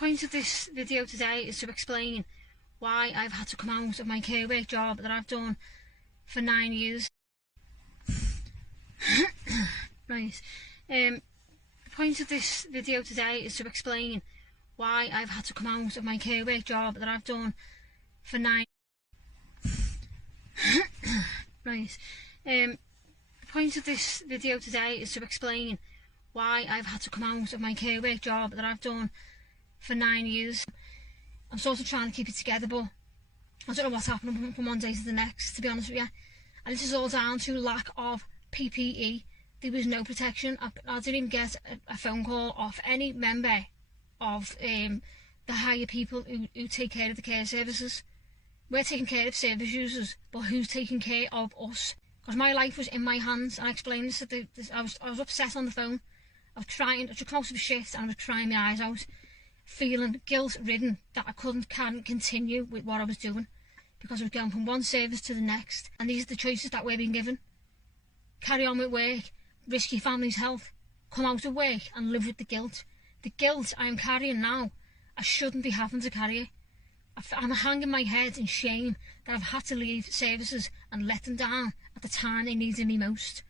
point of this video today is to explain why I've had to come out of my care work job that I've done for 9 years. Right. The point of this video today is to explain why I've had to come out of my care work job that I've done for 9 Right. The point of this video today is to explain why I've had to come out of my care work job that I've done for 9 years. I'm sort of trying to keep it together, but I don't know what's happening from one day to the next, to be honest with you. And this is all down to lack of PPE. There was no protection. I didn't even get a phone call off any member of the higher people who take care of the care services. We're taking care of service users, but who's taking care of us? Because my life was in my hands, and I explained this at I was upset on the phone. I took most of the shift and I was crying my eyes out, feeling guilt-ridden that I can't continue with what I was doing, because I was going from one service to the next, and these are the choices that we're being given. Carry on with work, risk your family's health, come out of work and live with the guilt. The guilt I am carrying now, I shouldn't be having to carry it. I'm hanging my head in shame that I've had to leave services and let them down at the time they needed me most.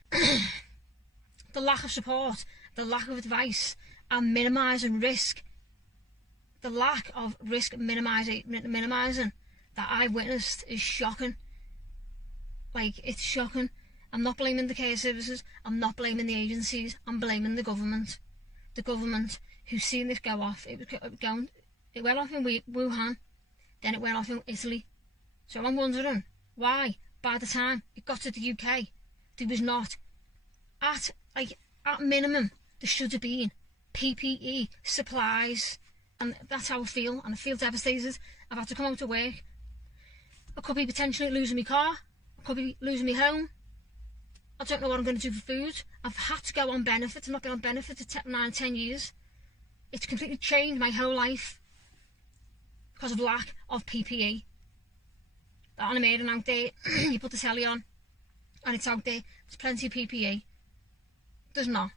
The lack of support, the lack of advice, and minimising risk. The lack of risk minimising that I witnessed is shocking. Like, it's shocking. I'm not blaming the care services, I'm not blaming the agencies, I'm blaming the government. The government who's seen this go off. It went off in Wuhan, then it went off in Italy. So I'm wondering why, by the time it got to the UK, there was not, at minimum, there should have been PPE, supplies, and that's how I feel, and I feel devastated. I've had to come out to work. I could be potentially losing my car, I could be losing my home. I don't know what I'm going to do for food. I've had to go on benefits. I've not been on benefits for 9-10 years. It's completely changed my whole life because of lack of PPE. The animating out there, you put the telly on and it's out there. There's plenty of PPE. There's not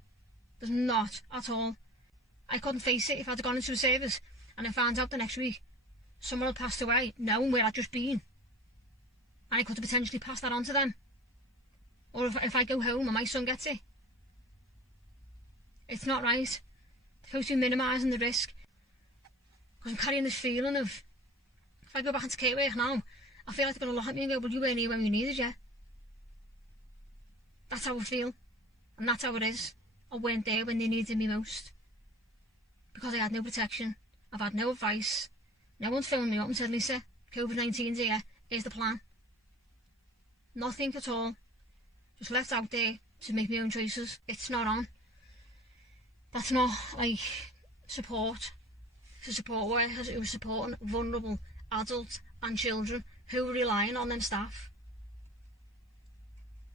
at all. I couldn't face it if I'd gone into a service and I found out the next week someone had passed away, knowing where I'd just been, and I could have potentially passed that on to them. Or if I go home and my son gets it. It's not right. They're supposed to be minimising the risk. Because I'm carrying this feeling of, if I go back into care work now, I feel like they're going to look at me and go, well, you weren't here when we needed you. That's how I feel. And that's how it is. I weren't there when they needed me most. Because I had no protection. I've had no advice. No one's phoned me up and said, Lisa, COVID-19's here. Here's the plan. Nothing at all. Just left out there to make my own choices. It's not on. That's not like support. It's a support workers who are supporting vulnerable adults and children who are relying on them staff.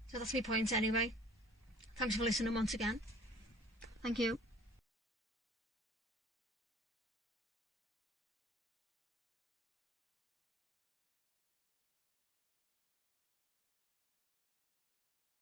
So that's my point anyway. Thanks for listening once again. Thank you.